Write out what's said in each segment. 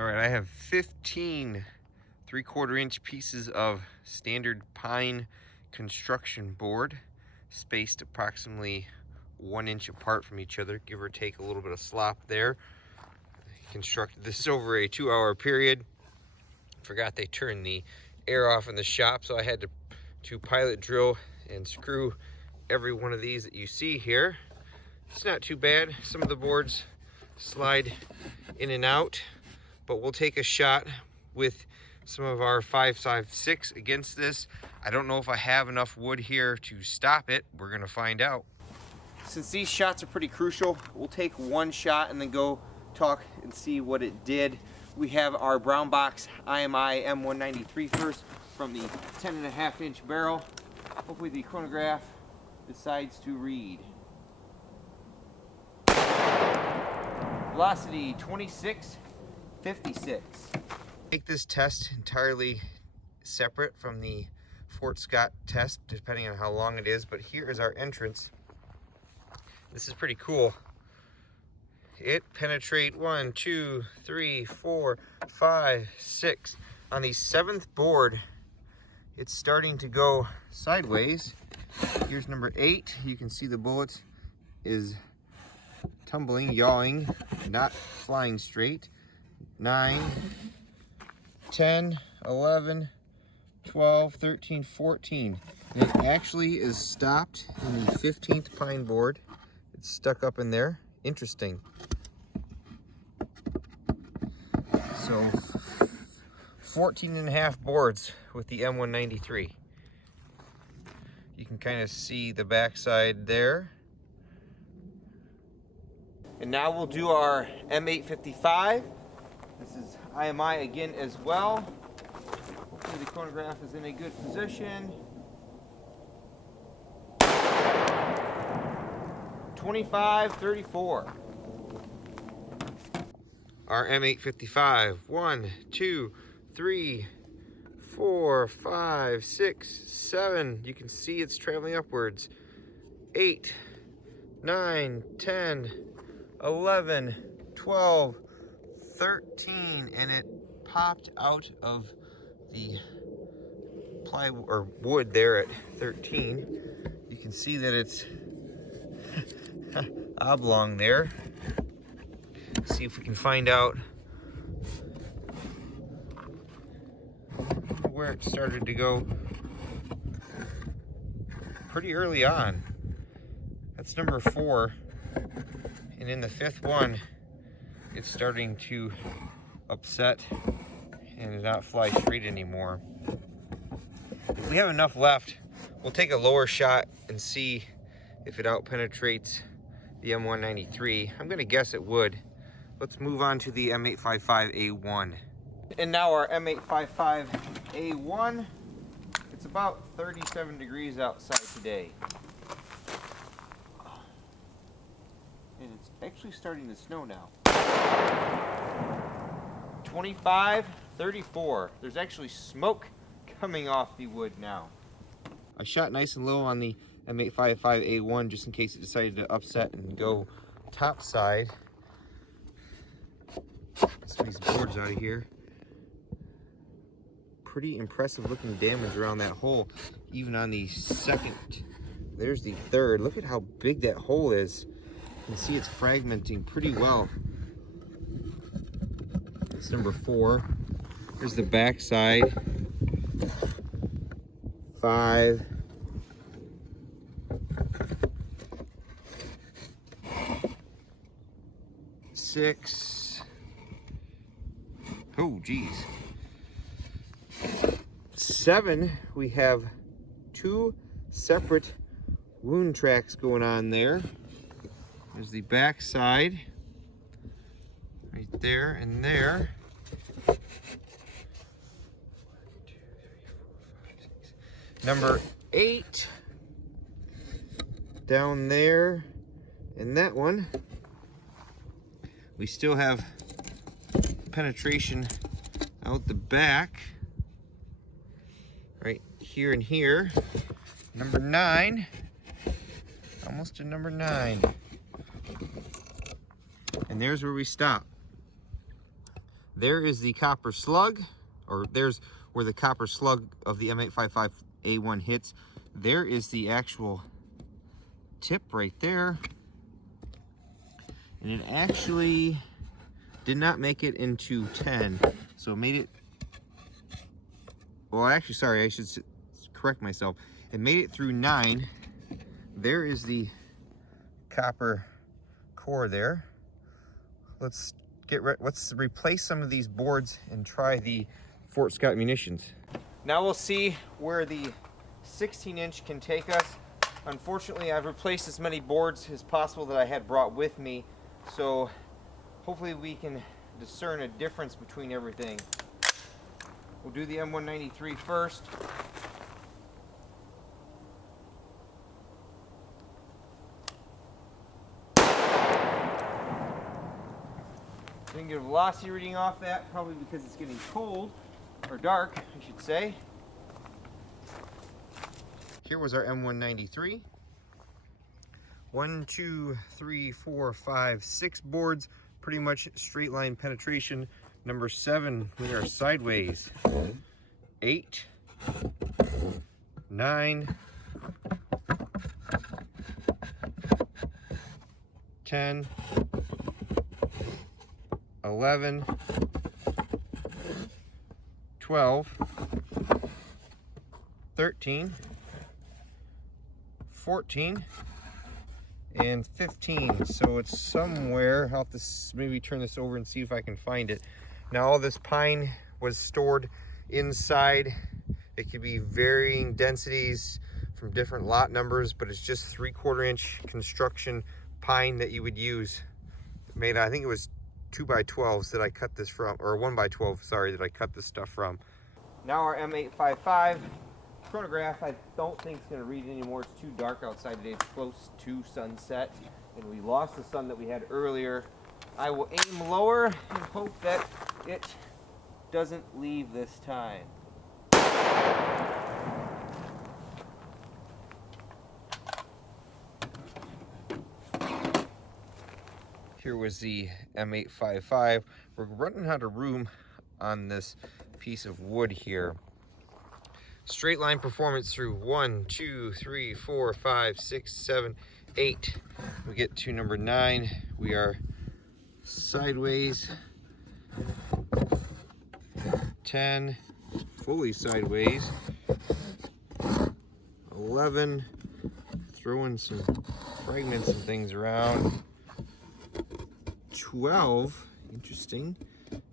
All right, I have 15 3/4-inch pieces of standard pine construction board, spaced approximately 1 inch apart from each other, give or take a little bit of slop there. I constructed this over a 2-hour period. Forgot they turned the air off in the shop, so I had to pilot drill and screw every one of these that you see here. It's not too bad. Some of the boards slide in and out, but we'll take a shot with some of our 5.56 against this. I don't know if I have enough wood here to stop it. We're gonna find out. Since these shots are pretty crucial, we'll take one shot and then go talk and see what it did. We have our brown box IMI M193 first from the 10.5-inch barrel. Hopefully the chronograph decides to read. Velocity 26.56. Make this test entirely separate from the Fort Scott test, depending on how long it is, but here is our entrance. This is pretty cool. It penetrate 1, 2, 3, 4, 5, 6. On the 7th board, it's starting to go sideways. Here's number 8. You can see the bullet is tumbling, yawing, not flying straight. 9, 10, 11, 12, 13, 14. And it actually is stopped in the 15th pine board. It's stuck up in there. Interesting. So 14.5 boards with the M193. You can kind of see the backside there. And now we'll do our M855. This is IMI again as well. Hopefully the chronograph is in a good position. 25.34. Our M855. 1, 2, 3, 4, 5, 6, 7. You can see it's traveling upwards. 8, 9, 10, 11, 12, 13, and it popped out of the plywood or wood there at 13. You can see that it's oblong there. See if we can find out where it started to go pretty early on. That's number 4. And in the 5th one, it's starting to upset and not fly straight anymore. If we have enough left, we'll take a lower shot and see if it out-penetrates the M193. I'm gonna guess it would. Let's move on to the M855A1. And now our M855A1. It's about 37 degrees outside today. And it's actually starting to snow now. 25.34. There's actually smoke coming off the wood now. I shot nice and low on the M855A1 just in case it decided to upset and go top side. Some of these boards out of here. Pretty impressive looking damage around that hole, even on the 2nd. There's the 3rd. Look at how big that hole is. You can see it's fragmenting pretty well. It's number 4. There's the back side. 5. 6. Oh, geez. 7, we have 2 separate wound tracks going on there. There's the back side, right there and there. 1, 2, 3, 4, 5, 6. Number 8, down there, and that one. We still have penetration out the back, right here and here. Number 9, almost to number 9. And there's where we stop. There is the copper slug, or there's where the copper slug of the M855A1 hits. There is the actual tip right there. And it actually did not make it into 10. So it made it, well, actually, sorry, I should correct myself. It made it through 9. There is the copper core there. Let's replace some of these boards and try the Fort Scott munitions. Now we'll see where the 16-inch can take us. Unfortunately, I've replaced as many boards as possible that I had brought with me, so hopefully we can discern a difference between everything. We'll do the M193 first. Didn't get a velocity reading off that, probably because it's getting cold, or dark, I should say. Here was our M193. 1, 2, 3, 4, 5, 6 boards, pretty much straight line penetration. Number 7, we are sideways. 8, 9, 10, 11, 12, 13, 14, and 15. So it's somewhere. I'll have to maybe turn this over and see if I can find it. Now all this pine was stored inside. It could be varying densities from different lot numbers, but it's just 3/4 inch construction pine that you would use. Made, I think it was 2x12s that I cut this from, or 1x12, sorry, that I cut this stuff from. Now our M855 chronograph, I don't think it's going to read anymore. It's too dark outside today. It's close to sunset, and we lost the sun that we had earlier. I will aim lower and hope that it doesn't leave this time. Here was the M855. We're running out of room on this piece of wood here. Straight line performance through 1, 2, 3, 4, 5, 6, 7, 8. We get to number 9. We are sideways. 10, fully sideways. 11, throwing some fragments and things around. 12, interesting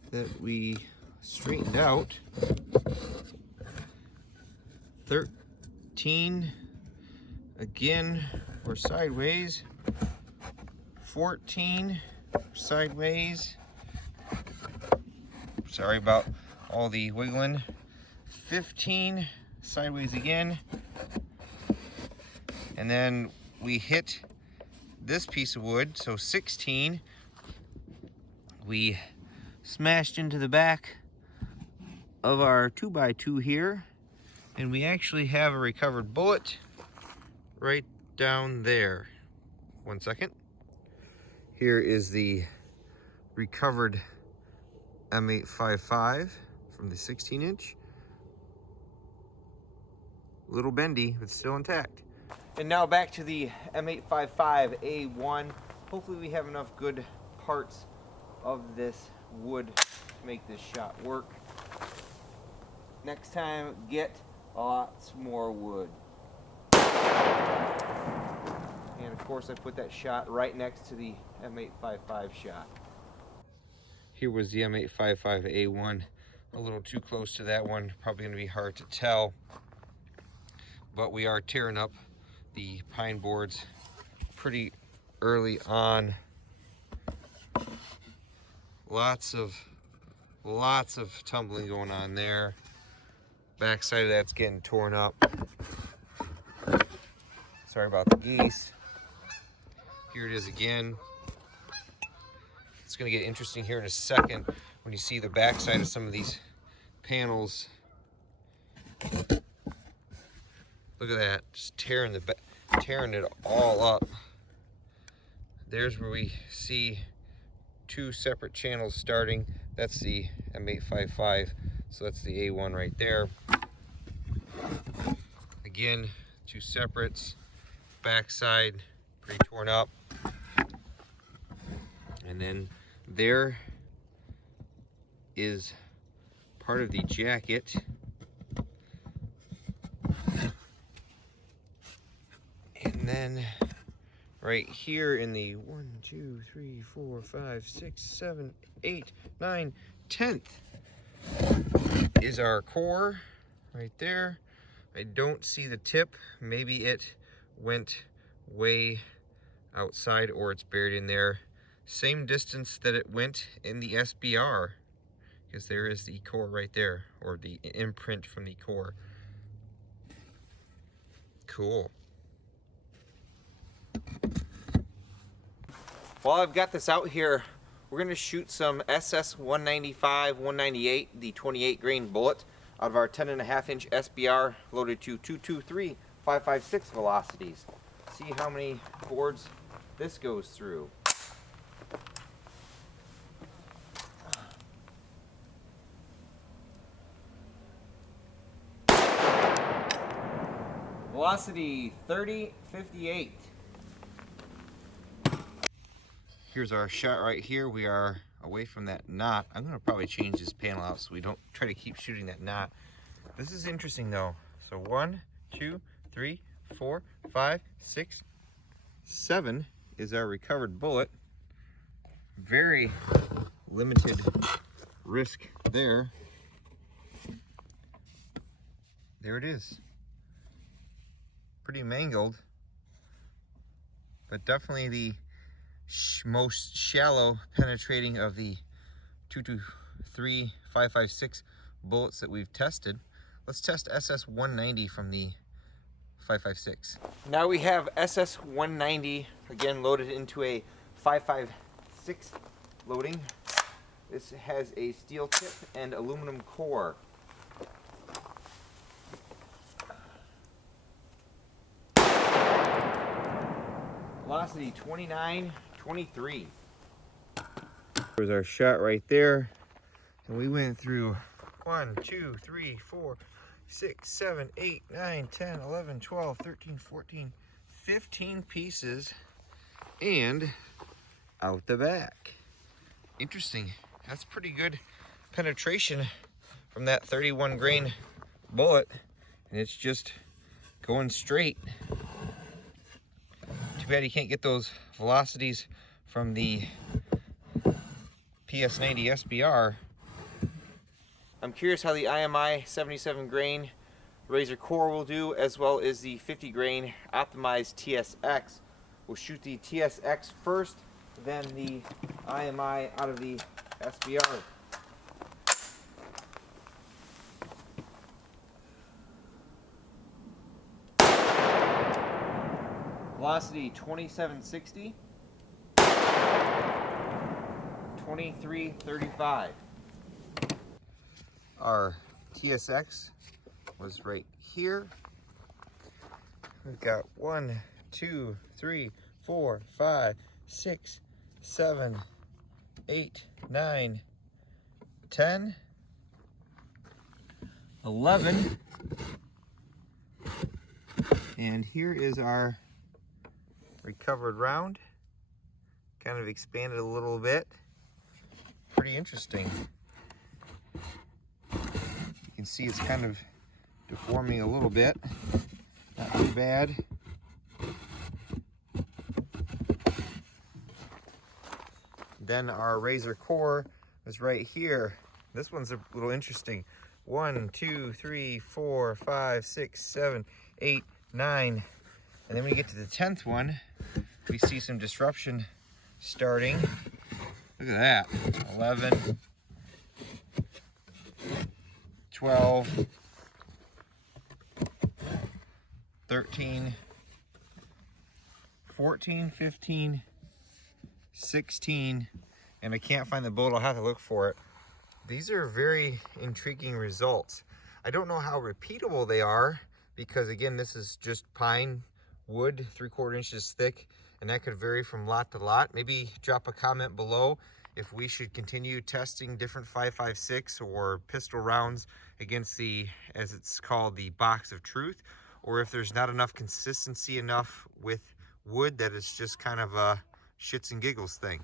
that we straightened out. 13, again, we're sideways. 14, sideways. Sorry about all the wiggling. 15, sideways again. And then we hit this piece of wood, so 16. We smashed into the back of our 2x2 here, and we actually have a recovered bullet right down there. 1 second. Here is the recovered M855 from the 16-inch. A little bendy, but still intact. And now back to the M855A1. Hopefully we have enough good parts of this wood to make this shot work. Next time, get lots more wood. And of course I put that shot right next to the M855 shot. Here was the M855A1. A little too close to that one, probably going to be hard to tell. But we are tearing up the pine boards pretty early on. Lots of tumbling going on there. Backside of that's getting torn up. Sorry about the geese. Here it is again. It's going to get interesting here in a second when you see the backside of some of these panels. Look at that, just tearing it all up. There's where we see 2 separate channels starting. That's the M855, so that's the A1 right there. Again, two separates, backside pretty torn up, and then there is part of the jacket. And then right here in the 1, 2, 3, 4, 5, 6, 7, 8, 9, 10th is our core right there. I don't see the tip. Maybe it went way outside or it's buried in there. Same distance that it went in the SBR, because there is the core right there, or the imprint from the core. Cool. While I've got this out here, we're going to shoot some SS 195, 198, the 28 grain bullet out of our 10.5-inch SBR loaded to 223 556 velocities. See how many boards this goes through. Velocity 3058. Here's our shot right here. We are away from that knot. I'm gonna probably change this panel out so we don't try to keep shooting that knot. This is interesting though. So 1, 2, 3, 4, 5, 6, 7 is our recovered bullet. Very limited risk there. There it is. Pretty mangled, but definitely the most shallow penetrating of the 223 556 bullets that we've tested. Let's test SS 190 from the 556. Now we have SS 190 again loaded into a 556 loading. This has a steel tip and aluminum core. Velocity 2923. There's our shot right there. And we went through 1, 2, 3, 4, 6, 7, 8, 9, 10, 11, 12, 13, 14, 15 pieces and out the back. Interesting. That's pretty good penetration from that 31 grain bullet. And it's just going straight. Too bad you can't get those velocities from the PS90 SBR. I'm curious how the IMI 77 grain razor core will do, as well as the 50 grain optimized TSX. We'll shoot the TSX first, then the IMI out of the SBR. Velocity 2760, 2335. Our TSX was right here. We've got 1, 2, 3, 4, 5, 6, 7, 8, 9, 10, 11. And here is our recovered round. Kind of expanded a little bit. Pretty interesting. You can see it's kind of deforming a little bit. Not too bad. Then our razor core is right here. This one's a little interesting. 1, 2, 3, 4, 5, 6, 7, 8, 9. And then when we get to the 10th one, we see some disruption starting. Look at that. 11, 12, 13, 14, 15, 16, and I can't find the bullet. I'll have to look for it. These are very intriguing results. I don't know how repeatable they are, because again, this is just pine wood, 3/4 inches thick, and that could vary from lot to lot. Maybe drop a comment below if we should continue testing different 5.56 or pistol rounds against the, as it's called, the box of truth, or if there's not enough consistency enough with wood that it's just kind of a shits and giggles thing.